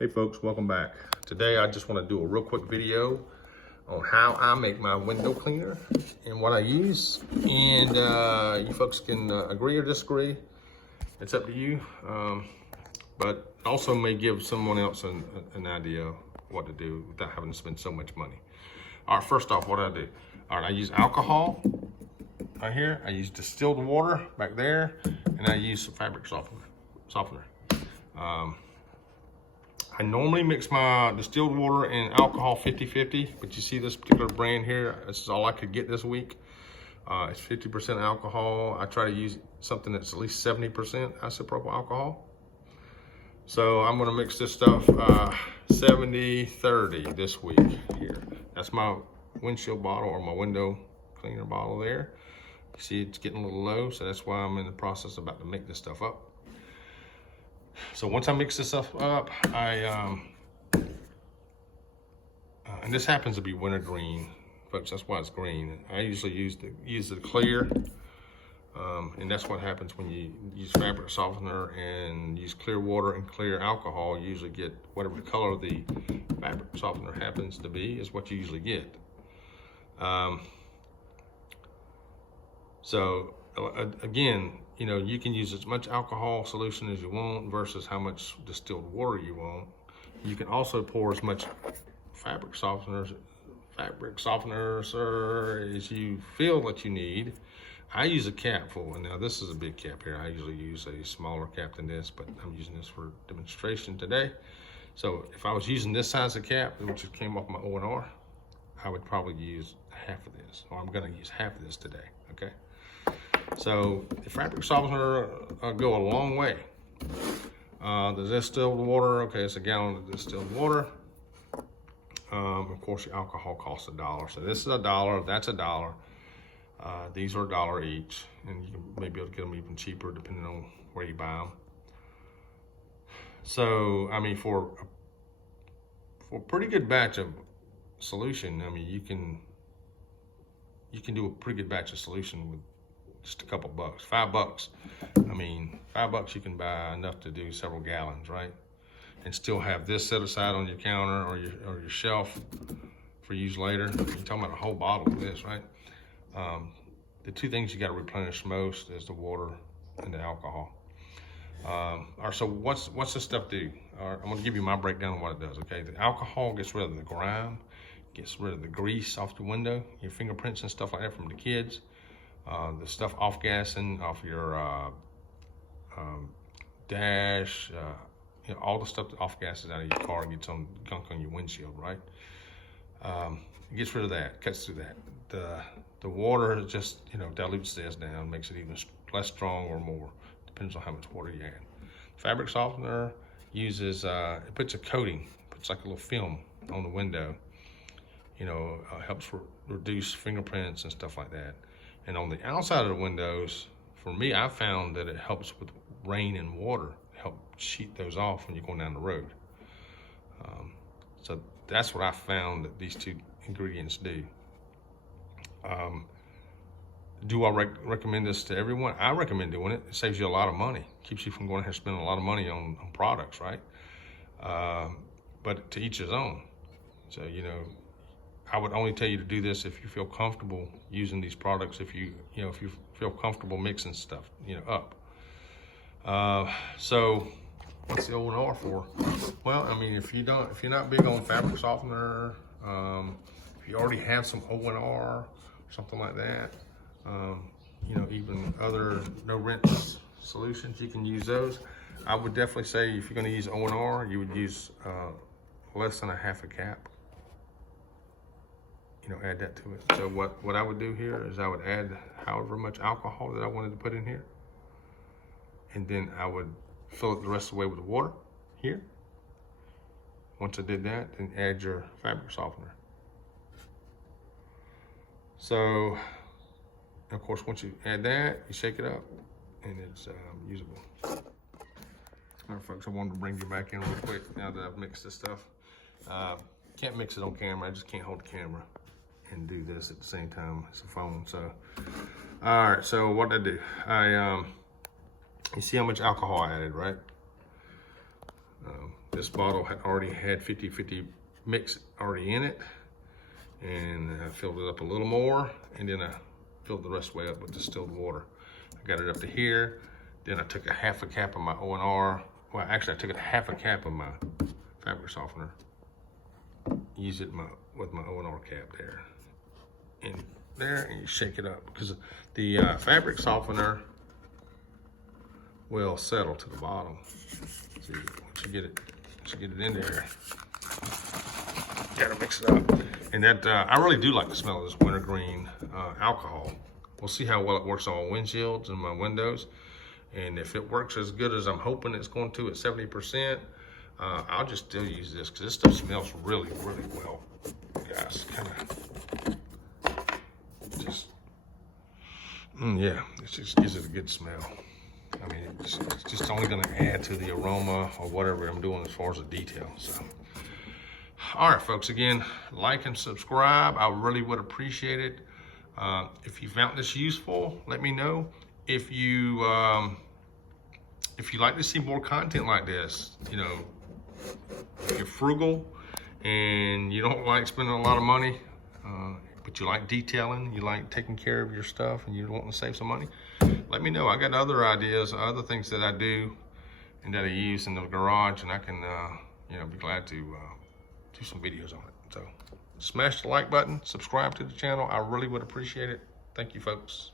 Hey folks, welcome back. Today I just want to do a real quick video on how I make my window cleaner and what I use. And you folks can agree or disagree. It's up to you. But also may give someone else an idea of what to do without having to spend so much money. All right, first off, what do? All right, I use alcohol right here. I use distilled water back there, and I use some fabric softener. I normally mix my distilled water and alcohol 50-50, but you see this particular brand here, this is all I could get this week. It's 50% alcohol. I try to use something that's at least 70% isopropyl alcohol. So I'm gonna mix this stuff 70-30 this week here. That's my windshield bottle or my window cleaner bottle there. You see it's getting a little low, so that's why I'm in the process about to make this stuff up. So once I mix this stuff up, and this happens to be wintergreen, folks. That's why it's green. I usually use the clear, and that's what happens when you use fabric softener and use clear water and clear alcohol. You usually get whatever the color of the fabric softener happens to be is what you usually get. So again, you know, you can use as much alcohol solution as you want versus how much distilled water you want. You can also pour as much fabric softeners as you feel that you need. I use a cap full, and now this is a big cap here. I usually use a smaller cap than this, but I'm using this for demonstration today. So if I was using this size of cap, which came off my O&R, I would probably use half of this, or I'm gonna use half of this today, okay? So the fabric softener go a long way. The distilled water, okay, it's a gallon of distilled water. Of course, your alcohol costs $1. So this is $1, that's $1. These are $1 each, and you can maybe be able to get them even cheaper depending on where you buy them. So, I mean, for a pretty good batch of solution, I mean, you can do a pretty good batch of solution with just a couple bucks, $5. I mean, $5 you can buy enough to do several gallons, right? And still have this set aside on your counter or your shelf for use later. You're talking about a whole bottle of this, right? The two things you got to replenish most is the water and the alcohol. All right, so what's this stuff do? All right, I'm gonna give you my breakdown of what it does, okay? The alcohol gets rid of the grime, gets rid of the grease off the window, your fingerprints and stuff like that from the kids. The stuff off-gassing off your dash, you know, all the stuff that off-gasses out of your car gets on gunk on your windshield, right? It gets rid of that, cuts through that. The water just, you know, dilutes this down, makes it even less strong or more, depends on how much water you add. Fabric softener uses, it puts a coating, puts like a little film on the window, you know, helps reduce fingerprints and stuff like that. And on the outside of the windows, for me, I found that it helps with rain and water, help sheet those off when you're going down the road. So that's what I found that these two ingredients do. Do I recommend this to everyone? I recommend doing it. It saves you a lot of money. Keeps you from going ahead and spending a lot of money on products, right? But to each his own. So, you know, I would only tell you to do this if you feel comfortable using these products, if you feel comfortable mixing stuff, you know, up. So what's the O&R for? Well, I mean, if you're not big on fabric softener, if you already have some O&R, something like that, you know, even other no rinse solutions, you can use those. I would definitely say if you're going to use O&R, you would use less than a half a cap. You know, add that to it. So what I would do here is I would add however much alcohol that I wanted to put in here, and then I would fill it the rest of the way with water here. Once I did that, then add your fabric softener. So, of course, once you add that, you shake it up, and it's usable. All right, folks, I wanted to bring you back in real quick now that I've mixed this stuff. Can't mix it on camera. I just can't hold the camera and do this at the same time. It's a phone. So, all right. So what I do, you see how much alcohol I added, right? This bottle already had 50-50 mix already in it, and I filled it up a little more, and then I filled the rest way up with distilled water. I got it up to here. Then I took a half a cap of my O&R. Well, actually, I took a half a cap of my fabric softener. Use it with my O&R cap there. And there, and you shake it up, because the fabric softener will settle to the bottom. See, once you get it in there, you gotta mix it up. And that, I really do like the smell of this wintergreen alcohol. We'll see how well it works on windshields and my windows. And if it works as good as I'm hoping it's going to at 70%, I'll just still use this, because this stuff smells really, really well, guys. Kind of just, yeah, it just gives it a good smell. I mean, it's just only going to add to the aroma or whatever I'm doing as far as the detail. So, all right, folks, again, like and subscribe. I really would appreciate it. If you found this useful, let me know. If you like to see more content like this, you know, if you're frugal and you don't like spending a lot of money, but you like detailing, you like taking care of your stuff, and you want to save some money, let me know. I got other ideas, other things that I do and that I use in the garage, and I can, you know, be glad to do some videos on it. So smash the like button, subscribe to the channel. I really would appreciate it. Thank you, folks.